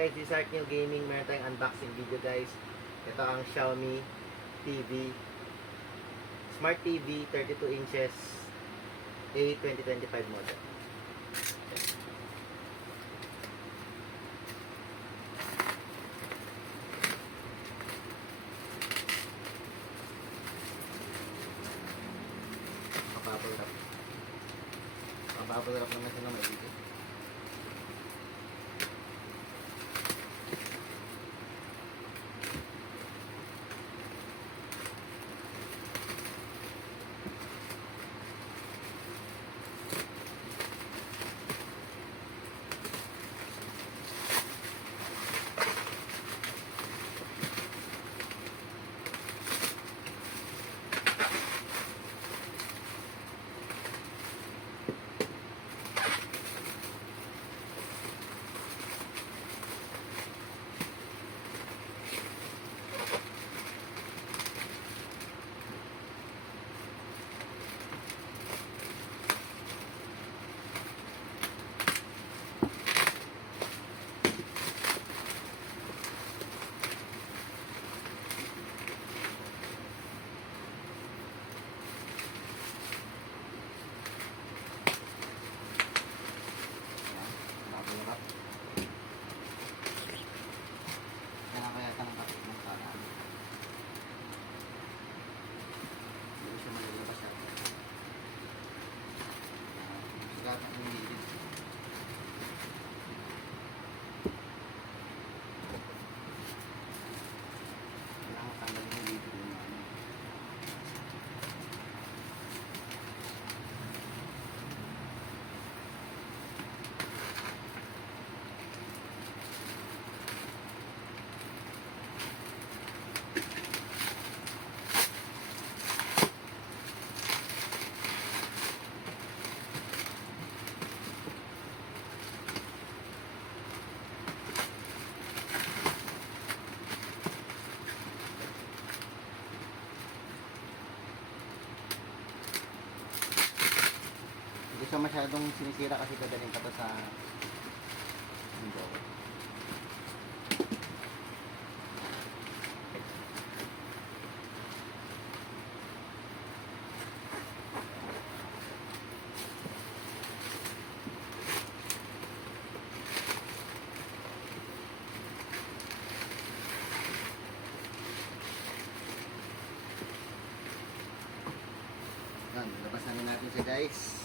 guys, this is Art New Gaming. Meron tayong unboxing video guys. Ito ang Xiaomi TV. Smart TV, 32 inches, A2025 model. Bubble wrap. Bubble wrap naman siya na may video. Hindi siya masyadong sinisira kasi kadaling pa to sa window. Yan, labasan na natin siya guys.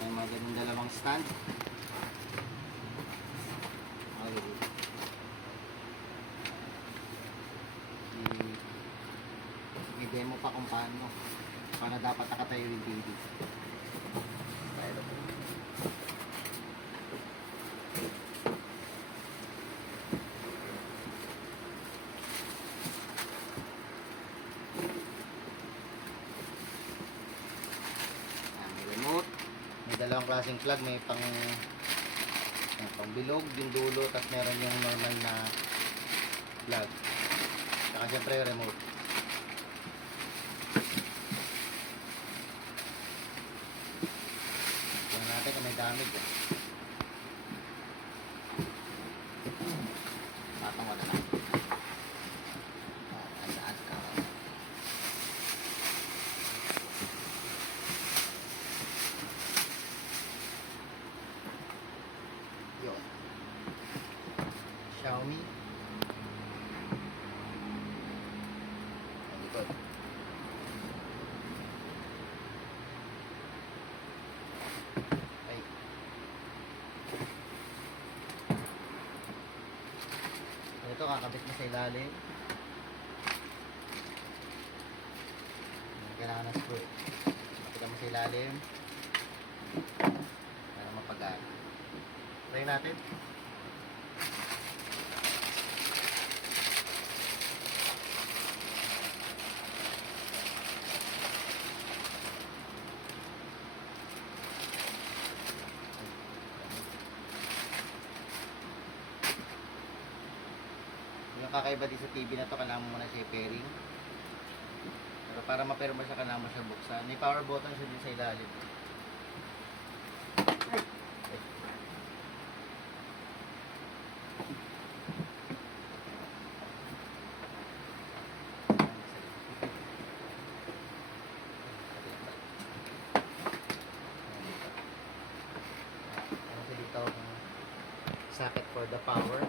May mga ganun dalawang stand. Okay. I-demo pa kung paano dapat nakatayo yung TV. Dalawang klaseng plug, may pang bilog yung dulo, tapos meron yung normal na plug, saka syempre remote. Tignan natin kung may damage patong wala na. Saan ka yun. Xiaomi ang likod. Ay. Ito kakabit mo sa ilalim. Kailangan ng screw. Kapit mo sa ilalim. natin. Yung kakaiba din sa TV na to, kailangan mo muna siya i-pairing. Pero para ma-pair mo siya, kailangan mo siya buksan. May power button siya din sa ilalim. Ano dito socket for the power.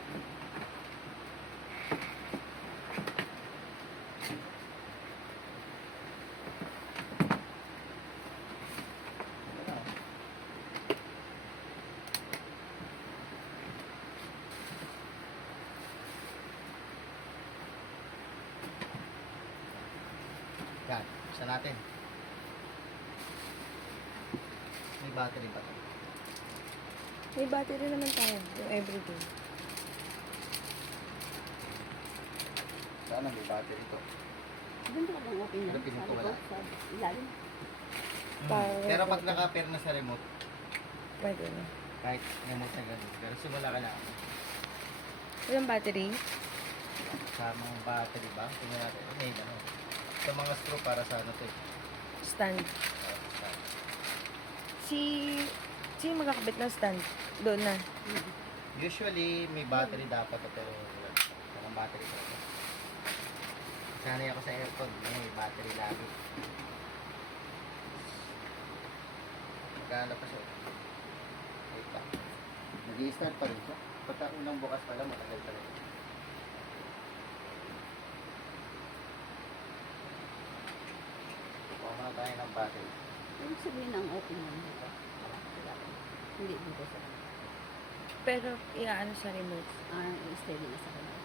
Yan, buksan natin. May battery ba ito? May battery naman tayo. Yung everyday. Saan ang may battery ito? Doon ka lang open yan. Pero pinuto Sa wala. likod, sa ilalim. Power Pero pag button. naka-pair na sa remote, Pwede na. kahit remote na ganun. Pero simula ka na Walang battery? sa mga battery ba? Tingnan natin. May ano. Sa mga screw para sa ano to eh. Stand. Stand. Si magkakabit ng stand. Doon na. Usually, may battery dapat to, pero walang battery talaga. Sanay ako sa aircon, may battery lagi. Magkano pa siya? Wait pa. Nag-i-start pa rin siya. Pagka unang bukas pa lang, matagal pa rin. Kuha muna tayo ng battery. Ibig sabihin ang open yan dito. Hindi dito sa Pero iaano sa remote. steady na sa kanila.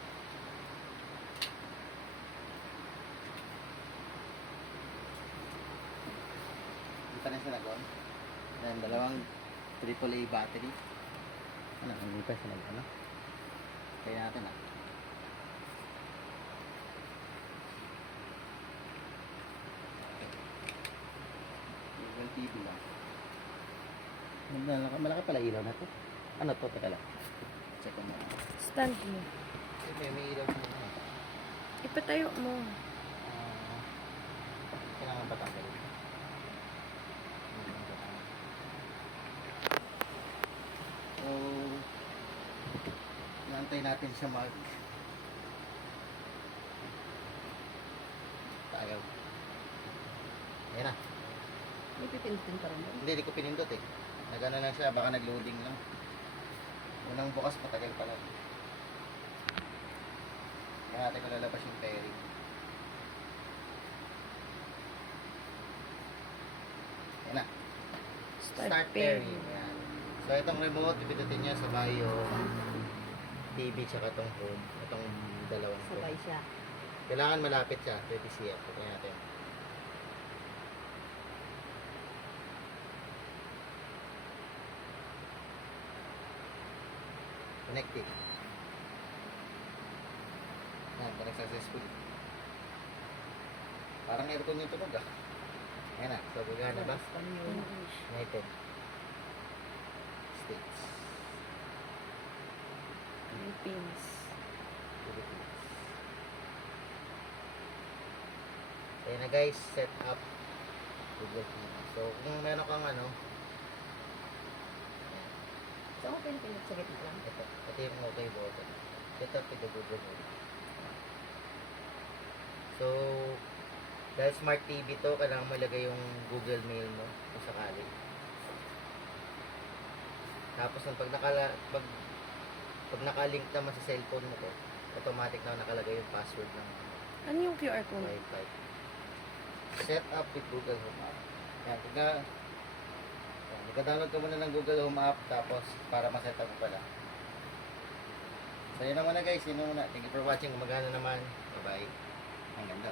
Dito na siya nag-on. Then, dalawang AAA battery. Ano, hindi pa siya nag-ano. Kaya natin ah. Google TV lang. Malaki pala ilaw na to. Ano to? Teka lang. Check ko na. Stand mo. May ilaw siya na. Ipatayo mo. Kailangan ba tanggalin? So, naantay natin siya mag tayo. Ayan na. May pipindutin pa rin doon. Hindi ko pinindot eh. Nagano lang siya, baka nag-loading lang. Unang bukas, matagal pa lang. Kaya natin ko lalabas yung pairing. Ayan na. Start pairing. Ayan. So, itong remote, ipindutin niya sabay yung TV tsaka itong home. Itong dalawang to. Sabay siya. Kailangan malapit siya, 20 cm. Tingnan natin. Connected. Yan, connect successfully. Parang aircon yung tunog ah. Ayan na, so gagana ba? Espanyol. United States. Philippines. Philippines. Ayan na guys, set up Google TV. So kung meron kang ano, So, open pinag sa gitna lang. ito yung okay button. Set up with the Google Home. So, dahil smart TV to, kailangan mo ilagay yung Google Mail mo kung sakali. Tapos pag nakalink naman sa cellphone mo to, automatic na nakalagay yung password ng Ano yung QR code? Wi-Fi. Set up with Google Home app. Yan, magka-download ka muna ng Google Home app, tapos para ma-set up mo pala. So yun na muna guys, yun na muna. Thank you for watching. Gumagana naman. Bye-bye. Ang ganda.